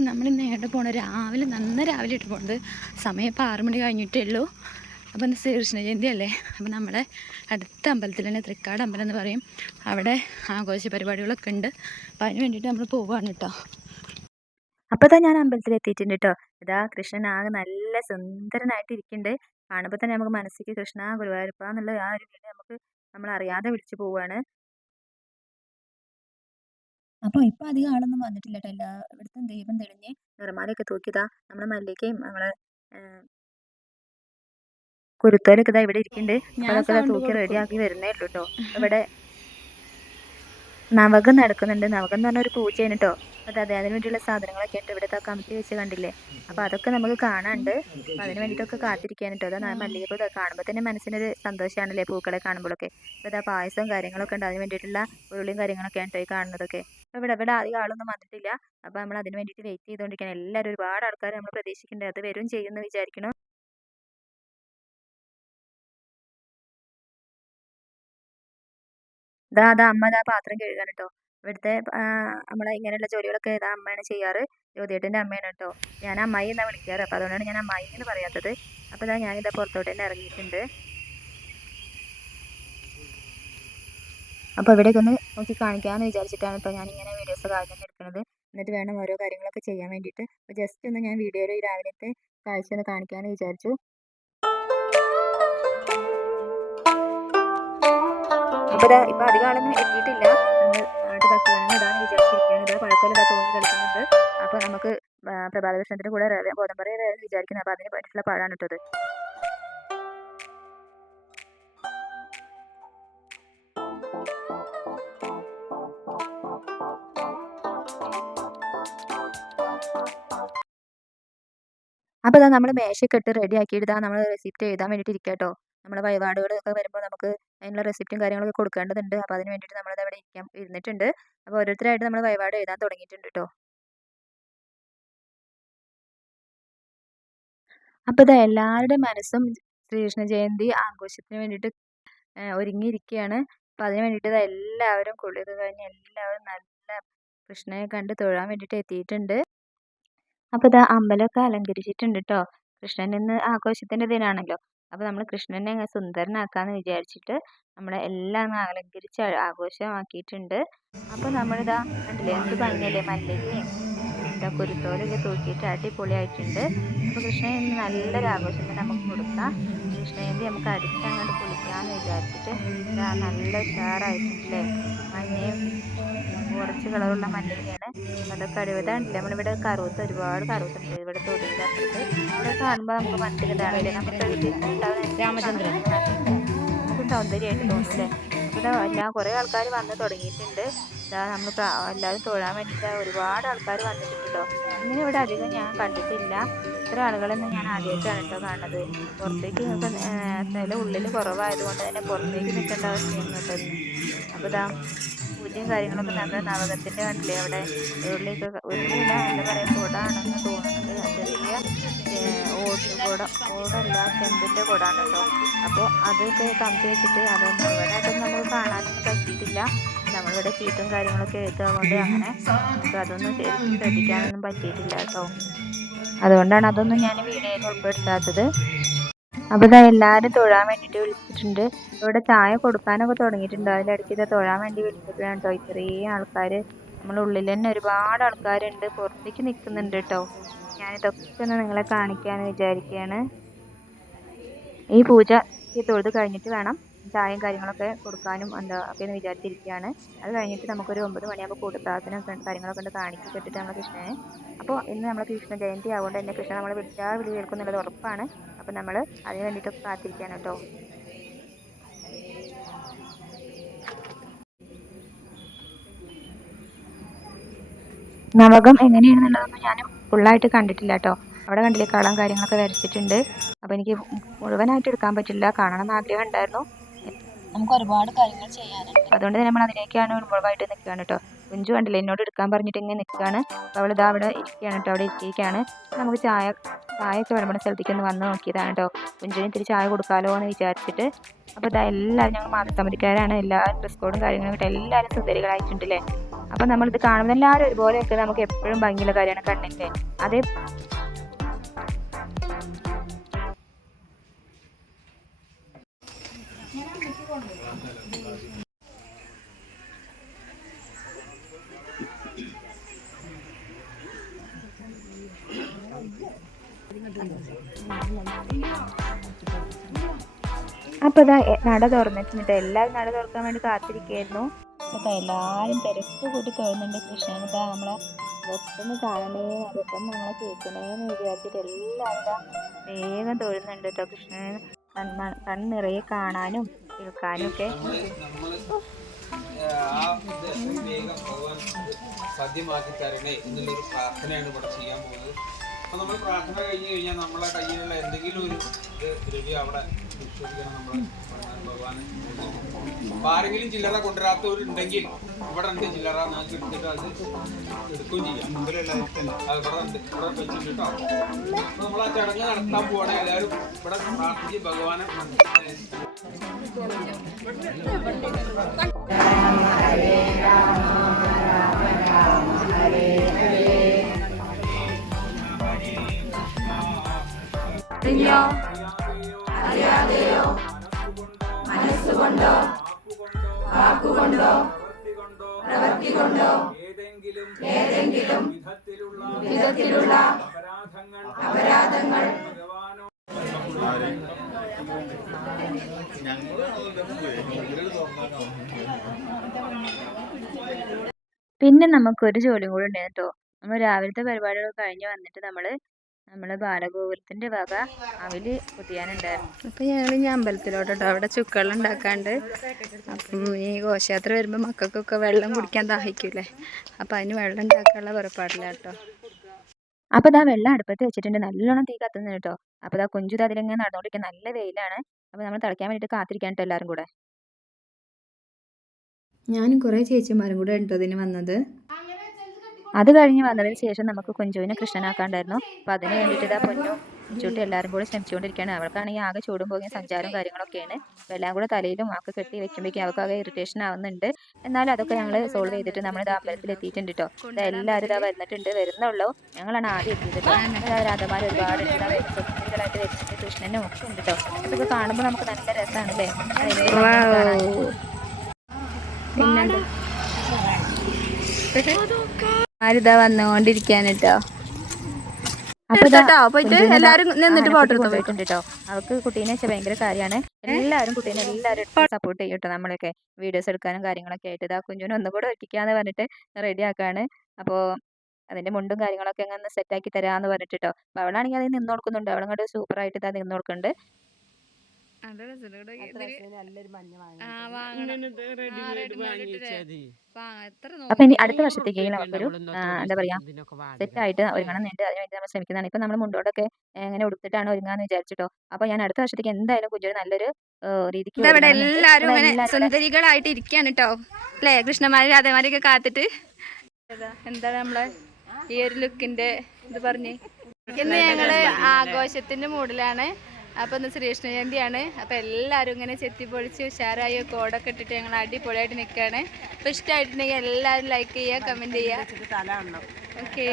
Guys നമ്മൾ ഇന്ന് എങ്ങോട്ട് പോകണം രാവിലെ നന്ന രാവിലെ ഇട്ട് പോണത്. സമയം ഇപ്പോൾ ആറ് മണി കഴിഞ്ഞിട്ടേ ഉള്ളൂ. അപ്പോൾ ഇന്ന് ശ്രീകൃഷ്ണ ജയന്തി അല്ലേ? അപ്പോൾ നമ്മുടെ അടുത്ത അമ്പലത്തിൽ തന്നെ തൃക്കാട് അമ്പലം എന്ന് പറയും. അവിടെ ആഘോഷ പരിപാടികളൊക്കെ ഉണ്ട്. അപ്പോൾ അതിന് വേണ്ടിയിട്ട് നമ്മൾ പോവുകയാണ് കേട്ടോ. അപ്പോൾ തന്നെ ഞാൻ അമ്പലത്തിൽ എത്തിയിട്ടുണ്ട് കേട്ടോ. ഇതാ കൃഷ്ണൻ ആകെ നല്ല സുന്ദരനായിട്ട് ഇരിക്കുന്നുണ്ട്. കാണുമ്പോൾ തന്നെ നമുക്ക് മനസ്സിലേക്ക് കൃഷ്ണ ഗുരുവായൂരപ്പ എന്നുള്ള ആ ഒരു നമുക്ക് നമ്മൾ അറിയാതെ വിളിച്ചു പോവുകയാണ് അപ്പോൾ ഇപ്പോൾ അധികം ആളൊന്നും വന്നിട്ടില്ല കേട്ടോ എല്ലാ ഇവിടുത്തെ ദൈവം തെളിഞ്ഞ് നിറമാലയൊക്കെ തൂക്കിയതാ നമ്മുടെ മല്ലിക്കയും നമ്മളെ കുരുത്തോലൊക്കെ ഇതാ ഇവിടെ ഇരിക്കുന്നുണ്ട് അതൊക്കെ തൂക്കി. റെഡിയാക്കി വരുന്നേ ഉള്ളൂ കേട്ടോ ഇവിടെ നവകം നടക്കുന്നുണ്ട്. നവകം എന്ന് പറഞ്ഞ ഒരു പൂജയാണ് കേട്ടോ അതെ അതെ അതിന് വേണ്ടിയുള്ള സാധനങ്ങളൊക്കെ ഉണ്ട് ഇവിടെ കമ്മിറ്റി വെച്ച് കണ്ടില്ലേ? അപ്പോൾ അതൊക്കെ നമുക്ക് കാണാണ്ട് അതിന് വേണ്ടിയിട്ടൊക്കെ കാത്തിരിക്കാൻ കേട്ടോ അതാ മല്ലികപ്പൂ കാണുമ്പോൾ തന്നെ മനസ്സിനൊരു സന്തോഷമാണല്ലേ പൂക്കളെ കാണുമ്പോഴൊക്കെ അപ്പോൾ അതാ പായസവും കാര്യങ്ങളൊക്കെ ഉണ്ട്. അതിന് വേണ്ടിയിട്ടുള്ള ഉരുളിയും കാര്യങ്ങളൊക്കെയാണ് കേട്ടോ ഈ കാണുന്നതൊക്കെ. ഇവിടെ ഇവിടെ അധികം ആളൊന്നും വന്നിട്ടില്ല. അപ്പോൾ നമ്മൾ അതിന് വേണ്ടിയിട്ട് വെയിറ്റ് ചെയ്തുകൊണ്ടിരിക്കുകയാണ് എല്ലാവരും ഒരുപാട് ആൾക്കാർ നമ്മൾ പ്രതീക്ഷിക്കുന്നുണ്ട് അത് വരും ചെയ്യുമെന്ന് വിചാരിക്കണം. ഇതാ അതാ അമ്മ ഇതാ പാത്രം കഴുകാൻ കേട്ടോ ഇവിടുത്തെ നമ്മളെ ഇങ്ങനെയുള്ള ജോലികളൊക്കെ ഇതാ അമ്മയാണ് ചെയ്യാറ്. ജ്യോതിയേട്ടന്റെ അമ്മയാണ് കേട്ടോ ഞാൻ അമ്മായി എന്നാണ് വിളിക്കാറ്? അപ്പോൾ അതുകൊണ്ടാണ് ഞാൻ അമ്മായി എന്ന് പറയാത്തത്. അപ്പോൾ ഇതാ ഞാനിതാ പുറത്തോട്ട് തന്നെ ഇറങ്ങിയിട്ടുണ്ട്. അപ്പോൾ ഇവിടെയൊക്കെ ഒന്ന് നോക്കി കാണിക്കാമെന്ന് വിചാരിച്ചിട്ടാണ് ഞാൻ ഇങ്ങനെ വീഡിയോസ് ആദ്യം എടുക്കുന്നത് എന്നിട്ട് വേണം ഓരോ കാര്യങ്ങളൊക്കെ ചെയ്യാൻ വേണ്ടിയിട്ട്. അപ്പോൾ ജസ്റ്റ് ഒന്ന് ഞാൻ വീഡിയോയിൽ രാവിലത്തെ കാഴ്ച ഒന്ന് കാണിക്കാമെന്ന് വിചാരിച്ചു. അപ്പോൾ ഇപ്പോൾ അധികം ആളൊന്നും എത്തിയിട്ടില്ല. നമ്മൾ ആട്ട് ഭക്തിഗാനം ഇതാണ് വിചാരിച്ചിരിക്കുകയാണ് ഇതാ പഴക്കോല ഇതാ കളിക്കുന്നുണ്ട്. അപ്പോൾ നമുക്ക് പ്രഭാത പ്രഭാതകൃഷ്ണത്തിന്റെ കൂടെ ഗോതമ്പറി വിചാരിക്കുന്നത് അപ്പോൾ അതിന് പറ്റിയിട്ടുള്ള പാടാണ് ഇട്ടത് അപ്പോൾ ഇതാ നമ്മൾ മേശയൊക്കെ ഇട്ട് റെഡി ആക്കിയിട്ട് നമ്മൾ റെസിപ്റ്റ് എഴുതാൻ വേണ്ടിയിട്ട് ഇരിക്കുക കേട്ടോ നമ്മുടെ വഴിപാടുകളൊക്കെ വരുമ്പോൾ നമുക്ക് അതിനുള്ള റെസിപ്റ്റും കാര്യങ്ങളൊക്കെ കൊടുക്കേണ്ടതുണ്ട്. അപ്പോൾ അതിന് വേണ്ടിയിട്ട് നമ്മളിത് അവിടെ ഇരിക്കാൻ ഇരുന്നിട്ടുണ്ട്. അപ്പോൾ ഓരോരുത്തരായിട്ട് നമ്മൾ വഴിപാട് എഴുതാൻ തുടങ്ങിയിട്ടുണ്ട് കേട്ടോ അപ്പോൾ ഇതാ എല്ലാവരുടെയും മനസ്സും ശ്രീകൃഷ്ണ ജയന്തി ആഘോഷത്തിന് വേണ്ടിയിട്ട് ഒരുങ്ങിയിരിക്കുകയാണ് അപ്പോൾ അതിന് വേണ്ടിയിട്ട് എല്ലാവരും കുളിയൊക്കെ കഴിഞ്ഞ് എല്ലാവരും നല്ല കൃഷ്ണനെ കണ്ട് തൊഴാൻ വേണ്ടിയിട്ട് എത്തിയിട്ടുണ്ട്. അപ്പോൾ ഇതാ അമ്പലമൊക്കെ അലങ്കരിച്ചിട്ടുണ്ട് കേട്ടോ കൃഷ്ണൻ ഇന്ന് ആഘോഷത്തിന്റെ ദിനാണല്ലോ. അപ്പോൾ നമ്മൾ കൃഷ്ണനെ സുന്ദരനാക്കാന്ന് വിചാരിച്ചിട്ട് നമ്മളെ എല്ലാം അലങ്കരിച്ച് ആഘോഷമാക്കിയിട്ടുണ്ട്. അപ്പോൾ നമ്മളിതാ കണ്ടില്ലേ എന്ത് ഭംഗിയല്ലേ? മല്ലികയും എന്താ കുരുത്തോലൊക്കെ തൂക്കിയിട്ട് അടിപൊളിയായിട്ടുണ്ട്. അപ്പോൾ കൃഷ്ണൻ ഇന്ന് നല്ലൊരു ആഘോഷം തന്നെ നമുക്ക് കൊടുക്കാം. കൃഷ്ണജയന്തി നമുക്ക് അടിച്ചങ്ങോട്ട് പൊളിക്കാമെന്ന് വിചാരിച്ചിട്ട് ഇതാ നല്ല ഉഷാറായിട്ടില്ലേ? മഞ്ഞയും കുറച്ച് കളറുള്ള മഞ്ഞയാണ് അതൊക്കെ അടിപൊളിയാണല്ലേ നമ്മളിവിടെ കറുത്ത് ഒരുപാട് കറുത്തുണ്ട്. ഇവിടെ അപ്പുറത്ത്. ഇവിടെ കാണുമ്പോൾ നമുക്ക് മനസ്സിലാവില്ലേ നമുക്ക് നമുക്ക് സൗന്ദര്യമായിട്ട് തോന്നില്ലേ ഇവിടെ എല്ലാ കുറേ ആൾക്കാർ വന്ന് തുടങ്ങിയിട്ടുണ്ട്. ഇതാ നമ്മൾ എല്ലാവരും തൊഴാൻ വേണ്ടിയിട്ട് ഒരുപാട് ആൾക്കാർ വന്നിട്ടുണ്ട് ഇങ്ങനെ ഇവിടെ അധികം ഞാൻ കണ്ടിട്ടില്ല. ഇത്ര ആളുകളൊന്നും ഞാൻ ആദ്യമായിട്ടാണ് കേട്ടോ കാണുന്നത്. പുറത്തേക്ക് നില ഉള്ളിൽ കുറവായതുകൊണ്ട് തന്നെ പുറത്തേക്ക് നിൽക്കേണ്ട അവസ്ഥയാണ് കേട്ടോ അപ്പോൾ ഇതാ പൂജയും കാര്യങ്ങളൊക്കെ നമ്മുടെ നവകത്തിന്റെ കണ്ടില്ലേ അവിടെ ഉള്ളിലേക്ക് ഉള്ളില്ല എന്താ പറയുക കുടാണെന്ന് തോന്നുന്നത് ചെറിയ ഏഹ്, ഓട് കുട ഓടല്ല ചെമ്പിന്റെ കുടാണ് അപ്പോൾ അതൊക്കെ കമ്പി വെച്ചിട്ട് അത് മുഴുവനായിട്ടൊന്നും നമുക്ക് കാണാനൊന്നും പറ്റിയിട്ടില്ല. നമ്മളിവിടെ ചീട്ടും കാര്യങ്ങളൊക്കെ എഴുതുക കൊണ്ട് അങ്ങനെ നമുക്ക് അതൊന്നും ശ്രദ്ധിക്കാനൊന്നും പറ്റിയിട്ടില്ല കേട്ടോ. അതുകൊണ്ടാണ് അതൊന്നും ഞാൻ വീഡിയോയിൽ ഉൾപ്പെടുത്താത്തത്. അപ്പോൾ ഇതാ എല്ലാവരും തൊഴാൻ വേണ്ടിയിട്ട് വിളിച്ചിട്ടുണ്ട്. ഇവിടെ ചായ കൊടുക്കാനൊക്കെ തുടങ്ങിയിട്ടുണ്ട്. അതിലിടയ്ക്ക് ഇത് തൊഴാൻ വേണ്ടി വിളിച്ചിട്ടാണ് കേട്ടോ. ഇത്രയും ആൾക്കാർ നമ്മളുള്ളിൽ തന്നെ ഒരുപാട് ആൾക്കാരുണ്ട്. പുറത്തേക്ക് നിൽക്കുന്നുണ്ട് കേട്ടോ. ഞാനിതൊക്കെ ഒന്ന് നിങ്ങളെ കാണിക്കാമെന്ന് വിചാരിക്കുകയാണ്. ഈ പൂജ തൊഴുത് കഴിഞ്ഞിട്ട് വേണം ചായയും കാര്യങ്ങളൊക്കെ കൊടുക്കാനും എന്താ ഒക്കെ എന്ന് വിചാരിച്ചിരിക്കുകയാണ് അത് കഴിഞ്ഞിട്ട് നമുക്കൊരു ഒമ്പത് മണിയാകുമ്പോൾ കൂട്ടപ്രാർത്ഥന കാര്യങ്ങളൊക്കെ ഉണ്ട് കെട്ടിട്ട് നമ്മൾ കൃഷ്ണനെ. അപ്പോൾ ഇന്ന് നമ്മൾ കൃഷ്ണ ജയന്തി ആയതുകൊണ്ട് തന്നെ കൃഷ്ണ നമ്മൾ വിളിച്ചാൽ വിളി കേൾക്കും എന്നുള്ളത് ഉറപ്പാണ്. അപ്പോൾ നമ്മൾ അതിന് വേണ്ടിയിട്ടൊക്കെ കാത്തിരിക്കുകയാണ് കേട്ടോ. നവകം എങ്ങനെയാണെന്നുള്ളതൊന്നും ഞാൻ ഫുള്ളായിട്ട് കണ്ടിട്ടില്ല കേട്ടോ. അവിടെ കണ്ടില്ലേ കളം കാര്യങ്ങളൊക്കെ വരച്ചിട്ടുണ്ട്. അപ്പോൾ എനിക്ക് മുഴുവനായിട്ട് എടുക്കാൻ പറ്റില്ല. കാണണം ആഗ്രഹം ഉണ്ടായിരുന്നു. നമുക്ക് ഒരുപാട് കാര്യങ്ങൾ ചെയ്യാനുണ്ട്. അതുകൊണ്ട് തന്നെ നമ്മൾ അതിലേക്കാണ് ഇൻവോൾവ് ആയിട്ട് നിൽക്കുകയാണ് കേട്ടോ കുഞ്ചു കണ്ടില്ല എന്നോട് എടുക്കാൻ പറഞ്ഞിട്ട് ഇങ്ങനെ നിൽക്കുകയാണ്. അപ്പോൾ അവൾ ഇതാ അവിടെ ഇരിക്കുകയാണ് കേട്ടോ അവിടെ ഇരിക്കുകയാണ് നമുക്ക് ചായ ചായയൊക്കെ വിളമ്പുന്ന സ്ഥലത്തേക്ക് ഒന്ന് വന്ന് നോക്കിയതാണ് കേട്ടോ കുഞ്ചുവിന് ഇത്തിരി ചായ കൊടുക്കാമല്ലോ എന്ന് വിചാരിച്ചിട്ട്. അപ്പോൾ ഇതാ എല്ലാവരും ഞങ്ങൾ മാതൃസമിതിക്കാരാണ്. എല്ലാവരും ഡ്രസ് കോഡും കാര്യങ്ങളും കിട്ടും എല്ലാവരും സുന്ദരികളായിട്ടുണ്ടല്ലേ? അപ്പോൾ നമ്മളിത് കാണുമ്പോൾ എല്ലാവരും ഒരുപോലെയൊക്കെ നമുക്ക് എപ്പോഴും ഭംഗിയുള്ള കാര്യമാണ് കണ്ണിന്റെ അതേ അപ്പോൾ ഇതാ നട തുറന്നിട്ടുണ്ട് എല്ലാവരും നട തുറക്കാൻ വേണ്ടി കാത്തിരിക്കുകയായിരുന്നു. അപ്പോൾ എല്ലാവരും തിരക്ക് കൂട്ടി തൊഴുന്നുണ്ട് കൃഷ്ണൻ. ഇതാ നമ്മളെ വെട്ടൊന്ന് കാണണേ അതൊപ്പം നമ്മളെ കേൾക്കണേന്ന് വിചാരിച്ചിട്ട് എല്ലാവരും വേഗം തൊഴുന്നുണ്ട് കേട്ടോ കൃഷ്ണൻ. കണ്ണ് കണ്ണ് നിറയെ കാണാനും കേൾക്കാനും ഒക്കെ. ആ ഇത് വേഗം ഭഗവാൻ സാധ്യമാക്കി തരണേ. എന്നുള്ളൊരു പ്രാർത്ഥനയാണ് ഇവിടെ ചെയ്യാൻ പോകുന്നത്. അപ്പൊ നമ്മൾ പ്രാർത്ഥന കഴിഞ്ഞ് കഴിഞ്ഞാൽ നമ്മളെ കയ്യിലുള്ള എന്തെങ്കിലും ഒരു ദ്രവ്യം അവിടെ നിക്ഷേപിക്കണം നമ്മൾ അപ്പൊ ആരെങ്കിലും ചില്ലറ കൊണ്ടുവരാത്തവരുണ്ടെങ്കിൽ ഇവിടെ ഉണ്ട് ചില്ലറ നിങ്ങൾക്ക് എടുത്തിട്ട് അത് എടുക്കുകയും ചെയ്യാം. അത് ഇവിടെ ഉണ്ട് ഇവിടെ വെച്ചിട്ട് കേട്ടോ നമ്മൾ ആ ചടങ്ങ് നടത്താൻ പോവാണെ. എല്ലാവരും ഇവിടെ പ്രാർത്ഥിച്ച് ഭഗവാനെ ഏഹ്, കൊണ്ടോ ഏതെങ്കിലും വിധത്തിലുള്ള അപരാധങ്ങൾ. പിന്നെ നമുക്കൊരു ജോലിയും കൂടി ഉണ്ടായിരുന്നു കേട്ടോ. നമ്മൾ രാവിലത്തെ പരിപാടികൾ കഴിഞ്ഞ് വന്നിട്ട് നമ്മൾ നമ്മൾ ബാലഗോകുലത്തിന്റെ വക അവൽ കുത്തിയാനുണ്ടായിരുന്നു. അപ്പൊ ഞങ്ങൾ ഇനി അമ്പലത്തിലോട്ടോ അവിടെ ചുക്കള ഉണ്ടാക്കാണ്ട്. അപ്പം ഈ ഘോഷയാത്ര വരുമ്പോൾ മക്കൾക്കൊക്കെ വെള്ളം കുടിക്കാൻ ദാഹിക്കൂലേ അപ്പം അതിന് വെള്ളം ഉണ്ടാക്കാനുള്ള പുറപ്പാടില്ല കേട്ടോ. അപ്പോൾ ഇതാ വെള്ളം അടുപ്പത്ത് വെച്ചിട്ടുണ്ട്. നല്ലോണം തീ കത്തുന്നു കേട്ടോ. അപ്പോൾ ഇതാ കുഞ്ചു അതിലിങ്ങനെ നടന്നുകൊണ്ടിരിക്കുക നല്ല വെയിലാണ്. അപ്പോൾ നമ്മൾ തിളയ്ക്കാൻ വേണ്ടിയിട്ട് കാത്തിരിക്കാൻ കേട്ടോ എല്ലാവരും കൂടെ. ഞാനും കുറേ ചേച്ചിമാരും കൂടെ ഉണ്ടോ ഇതിന് വന്നത്. അത് കഴിഞ്ഞ് വന്നതിന് ശേഷം നമുക്ക് കുഞ്ചുവിനെ കൃഷ്ണനാക്കാണ്ടായിരുന്നു. അപ്പോൾ അതിന് വേണ്ടിയിട്ട് ഇതാ പൊന്നു ചുട്ടി എല്ലാവരും കൂടെ ശ്രമിച്ചുകൊണ്ടിരിക്കുകയാണ്. അവൾക്കാണെങ്കിൽ ആകെ ചൂടും പോകുന്ന സഞ്ചാരവും കാര്യങ്ങളൊക്കെയാണ്. അപ്പോൾ എല്ലാം കൂടെ തലയിലും ഒക്കെ കെട്ടി വെക്കുമ്പോഴേക്കും അവൾക്ക് ആകെ ഇറിറ്റേഷൻ ആവുന്നുണ്ട്. എന്നാലും അതൊക്കെ ഞങ്ങൾ സോൾവ് ചെയ്തിട്ട് നമ്മൾ ഇത് അമ്പലത്തിൽ എത്തിയിട്ടുണ്ട് കേട്ടോ ഇതാ എല്ലാവരും ഇതാ വന്നിട്ടുണ്ട് വരുന്നുള്ളൂ. ഞങ്ങളാണ് ആദ്യം എത്തിയത് രാധമാർ ഒരുപാട് സുന്ദരികളായിട്ട് വരുന്നുണ്ട് കൃഷ്ണനും ഒക്കെ ഉണ്ട് കേട്ടോ അതൊക്കെ കാണുമ്പോൾ നമുക്ക് നല്ല രസമാണ് അല്ലേ പിന്നെന്താ? ആരിതാ വന്നുകൊണ്ടിരിക്കാൻ കേട്ടോ അപ്പൊ പോയിട്ട് കുഞ്ചുവിനെ നിന്നിട്ട് ഫോട്ടോ എടുത്തോ, കൊണ്ടുപോയിട്ടുണ്ട് കേട്ടോ അവൾക്ക് കുട്ടീനെ വെച്ചാൽ ഭയങ്കര കാര്യമാണ്. എല്ലാവരും കുട്ടീനെ എല്ലാവരും സപ്പോർട്ട് ചെയ്യും കേട്ടോ നമ്മളൊക്കെ. വീഡിയോസ് എടുക്കാനും കാര്യങ്ങളൊക്കെ ആയിട്ട് ഇതാ കുഞ്ഞുവിനെ ഒന്നുകൂടെ ഒരുക്കിക്കാന്ന് പറഞ്ഞിട്ട് റെഡി ആക്കാണ്. അപ്പോൾ അതിന്റെ മുണ്ടും കാര്യങ്ങളൊക്കെ അങ്ങനെ സെറ്റ് ആക്കി തരാന്ന് പറഞ്ഞിട്ട് അപ്പോൾ അവളാണെങ്കിൽ അതിൽ നിന്ന് കൊടുക്കുന്നുണ്ട് അവളങ്ങോട്ട് സൂപ്പർ ആയിട്ട് ഇതാ നിന്ന് കൊടുക്കുന്നുണ്ട് അപ്പൊ ഇനി അടുത്ത വർഷത്തേക്ക് നമുക്കൊരു എന്താ പറയാ സെറ്റ് ആയിട്ട് ഒരുങ്ങണം എന്നുണ്ട് അതിനുവേണ്ടി നമ്മൾ ശ്രമിക്കുന്നതാണ്. ഇപ്പൊ നമ്മൾ മുണ്ടോടൊക്കെ എങ്ങനെ ഉടുത്തിട്ടാണ് ഒരുങ്ങാന്ന് വിചാരിച്ചിട്ടോ. അപ്പൊ ഞാൻ അടുത്ത വർഷത്തേക്ക് എന്തായാലും കുഞ്ഞൊരു നല്ലൊരു രീതിക്ക് ഇവിടെ ഒരുങ്ങണം എല്ലാരും ഇങ്ങനെ സുന്ദരികളായിട്ട് ഇരിക്കാണ് കേട്ടോ അല്ലേ കൃഷ്ണന്മാരും രാധമാരൊക്കെ കാത്തിട്ട്. എന്താണ് നമ്മളെ ഈ ഒരു ലുക്കിന്റെ ഇത് പറഞ്ഞേ? ഇന്ന് ഞങ്ങൾ ആഘോഷത്തിന്റെ മൂഡിലാണ് അപ്പൊ ഇന്ന് ശ്രീകൃഷ്ണ ജയന്തിയാണ് അപ്പൊ എല്ലാവരും ഇങ്ങനെ ചെത്തിപ്പൊളിച്ച് ഉഷാറായി കോടൊക്കെ ഇട്ടിട്ട് ഞങ്ങൾ അടിപൊളിയായിട്ട് നിൽക്കുകയാണ് അപ്പൊ ഇഷ്ടമായിട്ടുണ്ടെങ്കിൽ എല്ലാവരും ലൈക്ക് ചെയ്യുക കമന്റ് ചെയ്യുക. ഓക്കേ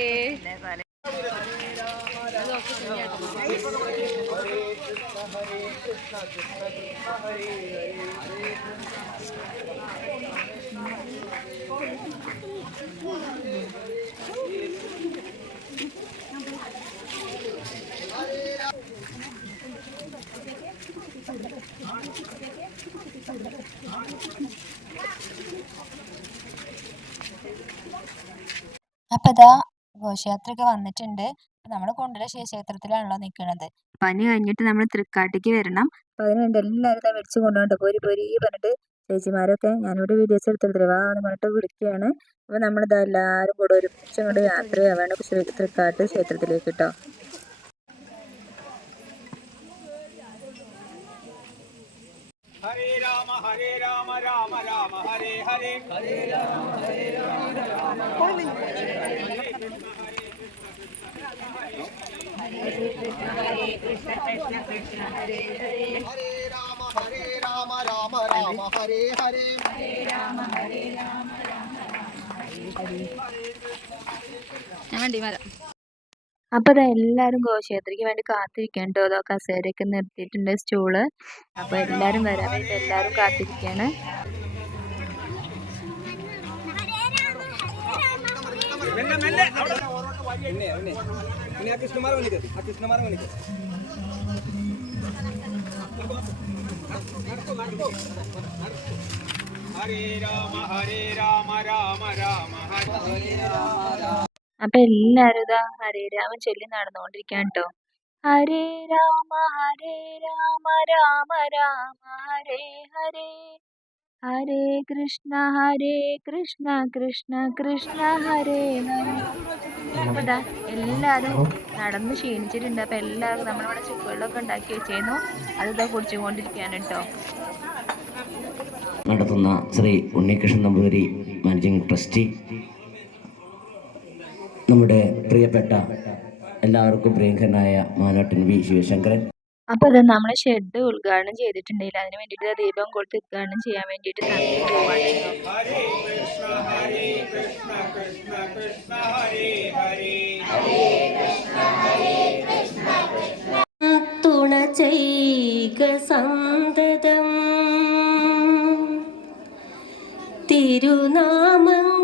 അപ്പൊ ഇതാ ഘോഷയാത്രയൊക്കെ വന്നിട്ടുണ്ട്. നമ്മൾ കൊണ്ടുവരാ ശിവക്ഷേത്രത്തിലാണല്ലോ നിൽക്കുന്നത് പനി കഴിഞ്ഞിട്ട് നമ്മൾ തൃക്കാട്ടിക്ക് വരണം. അപ്പൊ അതിനുണ്ട് എല്ലാവരും ഇതാ മേടിച്ച് കൊണ്ടുപോകണ്ട പോരി പോരി പറഞ്ഞിട്ട് ചേച്ചിമാരൊക്കെ ഞാനിവിടെ വീഡിയോസ് എടുത്തെടുത്തില്ല വാ എന്ന് പറഞ്ഞിട്ട് വിളിക്കുകയാണ് അപ്പൊ നമ്മളിതാ എല്ലാവരും കൂടെ ഒരുമിച്ച് കൊണ്ട് യാത്രയാവാണ് തൃക്കാട്ട് ക്ഷേത്രത്തിലേക്ക് കേട്ടോ ഹരേ രാമ ഹരേ രാമ രാമ രാമ ഹരേ ഹരേ. ഹരേ രാമ ഹരേ രാമ രാമ രാമ. ഹരേ ഹരേ ഹരേ രാമ ഹരേ രാമ രാമ രാമ ഹരേ ഹരേ ഞാൻ വേണ്ടി വരാം അപ്പോൾ അതാ എല്ലാവരും ഘോഷയാത്രയ്ക്ക് വേണ്ടി കാത്തിരിക്കണം കേട്ടോ അതോ കസേരയൊക്കെ നിർത്തിയിട്ടുണ്ട് സ്റ്റൂൾ. അപ്പോൾ എല്ലാവരും വരാൻ വേണ്ടി ആ കൃഷ്ണമാർ ഹരേ രാമ ഹരേ രാമ രാമ രാമ ഹരേ രാമ രാമ. അപ്പൊ എല്ലാരും ഇതാ ഹരേ രാമൻ ചൊല്ലി നടന്നുകൊണ്ടിരിക്കാൻ കേട്ടോ ഹരേ രാമ ഹരേ രാമ രാമ രാമ ഹരേ ഹരേ. ഹരേ കൃഷ്ണ ഹരേ കൃഷ്ണ കൃഷ്ണ കൃഷ്ണ ഹരേ അപ്പൊ എല്ലാരും നടന്ന് ക്ഷീണിച്ചിട്ടുണ്ട്. അപ്പൊ എല്ലാവരും നമ്മളിവിടെ ചുക്കുകളിലൊക്കെ ഉണ്ടാക്കി വെച്ചേന്നു. അതിതാ കുടിച്ചുകൊണ്ടിരിക്കാൻ കേട്ടോ നടത്തുന്ന ശ്രീ ഉണ്ണികൃഷ്ണൻ നമ്പൂതിരി മാനേജിംഗ് ട്രസ്റ്റി നമ്മുടെ പ്രിയപ്പെട്ട എല്ലാവർക്കും പ്രിയങ്കരനായ മാനോട്ടൻ വി ശിവശങ്കരൻ. അപ്പൊ അത് നമ്മളെ ഷെഡ് ഉദ്ഘാടനം ചെയ്തിട്ടുണ്ടെങ്കിൽ അതിന് വേണ്ടിയിട്ട് ദീപം കൊടുത്ത് ഉദ്ഘാടനം ചെയ്യാൻ വേണ്ടിയിട്ട് തുണ ചെയ്ക സന്തതം തിരുനാമങ്ങൾ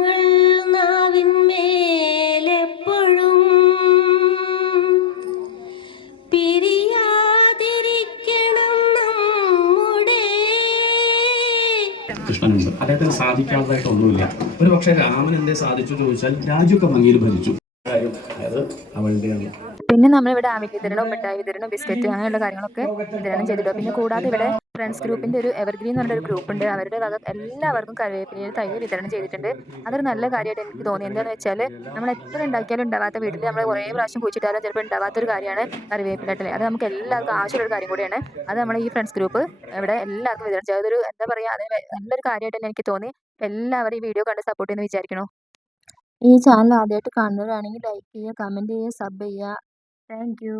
കൃഷ്ണനുണ്ട് അദ്ദേഹത്തിന് സാധിക്കാത്തതായിട്ട് ഒന്നുമില്ല. ഒരു പക്ഷേ രാമൻ എന്തേ സാധിച്ചു ചോദിച്ചാൽ രാജ്യമൊക്കെ ഭംഗിയിൽ ഭരിച്ചു. കാര്യം അതായത് അവളുടെയാണ്. പിന്നെ നമ്മളിവിടെ ആമി വിതരണവും മിഠായി വിതരണവും ബിസ്ക്കറ്റ് അങ്ങനെയുള്ള കാര്യങ്ങളൊക്കെ വിതരണം ചെയ്തിട്ടുണ്ട്. പിന്നെ കൂടാതെ ഇവിടെ ഫ്രണ്ട്സ് ഗ്രൂപ്പിന്റെ ഒരു എവർഗ്രീൻ എന്ന് പറഞ്ഞൊരു ഗ്രൂപ്പ് ഉണ്ട്. അവരുടെ വക എല്ലാവർക്കും കറിവേപ്പിലയിൽ തൈ വിതരണം ചെയ്തിട്ടുണ്ട്. അതൊരു നല്ല കാര്യമായിട്ട് എനിക്ക് തോന്നി. എന്താണെന്ന് വെച്ചാൽ നമ്മൾ എത്ര ഉണ്ടാക്കിയാലും ഉണ്ടാവാത്ത വീട്ടിൽ നമ്മൾ കുറേ പ്രാവശ്യം കുഴിച്ചിട്ടാലും ചിലപ്പോൾ ഉണ്ടാവാത്തൊരു കാര്യമാണ് കറിവേപ്പിലട്ടൽ അത് നമുക്ക് എല്ലാവർക്കും ആവശ്യമുള്ള ഒരു കാര്യം കൂടിയാണ്. അത് നമ്മൾ ഈ ഫ്രണ്ട്സ് ഗ്രൂപ്പ് ഇവിടെ എല്ലാവർക്കും വിതരണം ചെയ്തു അതൊരു എന്താ പറയുക അത് നല്ലൊരു കാര്യമായിട്ട് തന്നെ എനിക്ക് തോന്നി. എല്ലാവരും ഈ വീഡിയോ കണ്ട് സപ്പോർട്ട് ചെയ്യുന്നു വിചാരിക്കണോ ഈ ചാനൽ ആദ്യമായിട്ട് കാണുന്നവരാണെങ്കിൽ ലൈക്ക് ചെയ്യുക കമന്റ് ചെയ്യുക സബ് ചെയ്യുക. Thank you